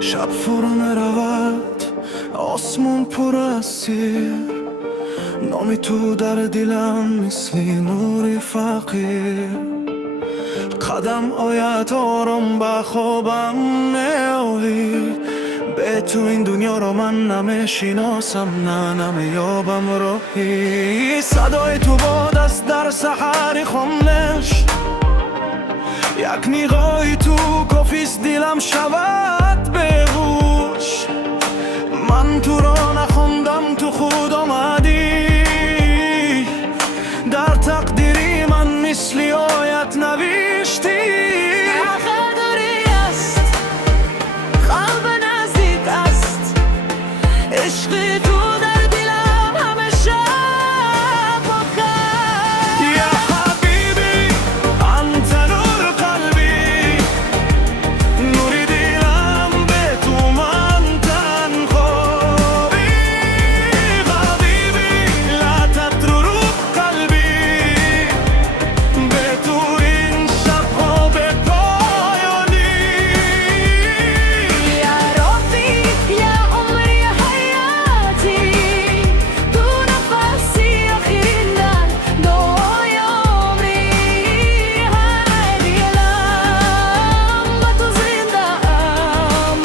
شب فرو نرود آسمون پر از سیر، نامی تو در دلم مثل نوری فقیر. قدم آید آرام به خوابم میایی، به تو این دنیا رو من نمیشناسم، نه نمیابم راهی. صدای تو باد است در سحر خامنش، یک نگاهی تو کافیست دلم شود بهوش. من تو را نخوندم تو خود آمدی، در تقدیری من مثل آیت نوشتی. وفاداری است، قلب نزدیک است، عشق تو در دلم همیشه باقی. یا حبیبی انت نور قلبی، نوری دلم به تو من تنهایی. حبیبی لا تترك قلبی، به تو این شبها به پایانی. یا رفیق یا عمری حیاتی، تو نفسی آخرین در دعای عمری. دلم با تو زنده ام،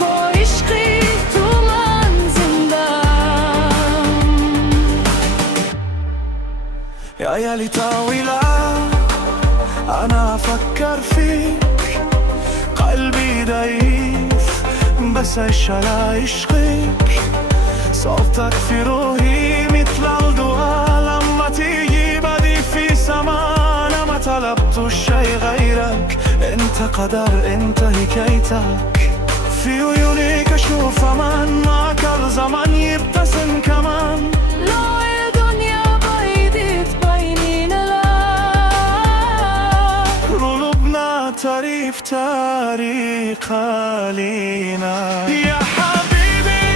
با عشقی تو من زنده ام. يا ليالي طويلة أنا أفكر فيك، قلبي ضعيف بس أعيش على عشقك. صوتك في روحي مثل الدعاء، لما تيجي بدي في زمان ما طلبت شيء غيرك. أنت قدر أنت حكايتك، في عيونك أشوف أمان، معك الزمن يبتسم كمان. لوی دنیا بایدید بینین قلوبنا تعريف طريق لينا. يا حبيبي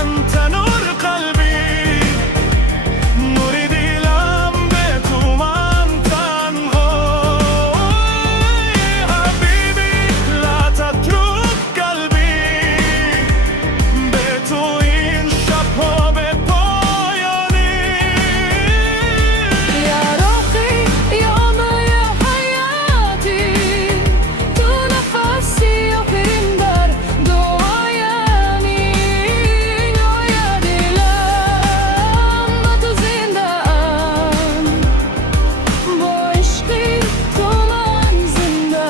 أنت نور قلبي، نور دلم به تو من تنهایی. حبيبي لا تترك قلبي، به تو این شبها به پایانی. یا روحی یا عمری حیاتی، تو نفسی آخرین در دعای عمری. یا دلم با تو زنده ام، با عشقی تو من زنده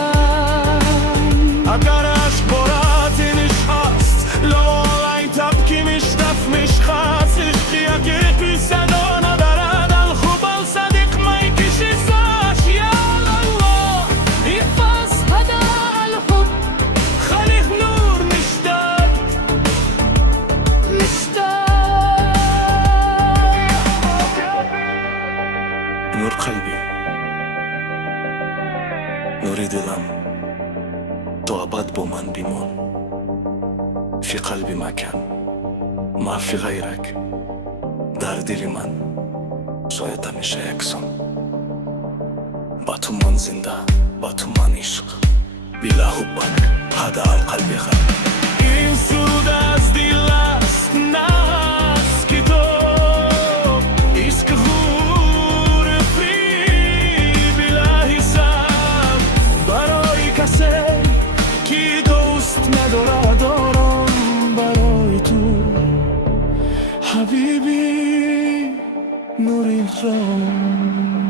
ام. اگر عشق برات نشست لالای تبکی مشتف مشخص، عشقی اگه صدا ندارد الخوب الصدیق مای کشی ساش. یا الله احفظ هذا الحب خلیق نور مشتاق نور قلبي، نور دلم، تو ابد با من بمان. في قلبي مكان ما في غيرك، در دل من شاید همیشه یکسان. با تو من زنده، با تو من عشق، بلا حبك هذا القلب غرق. این سود از دل است نه از کتاب، عشق غور فری بلا حساب. برای کسی که دوست ندارد دارم برای تو. حبیبی نوری جان.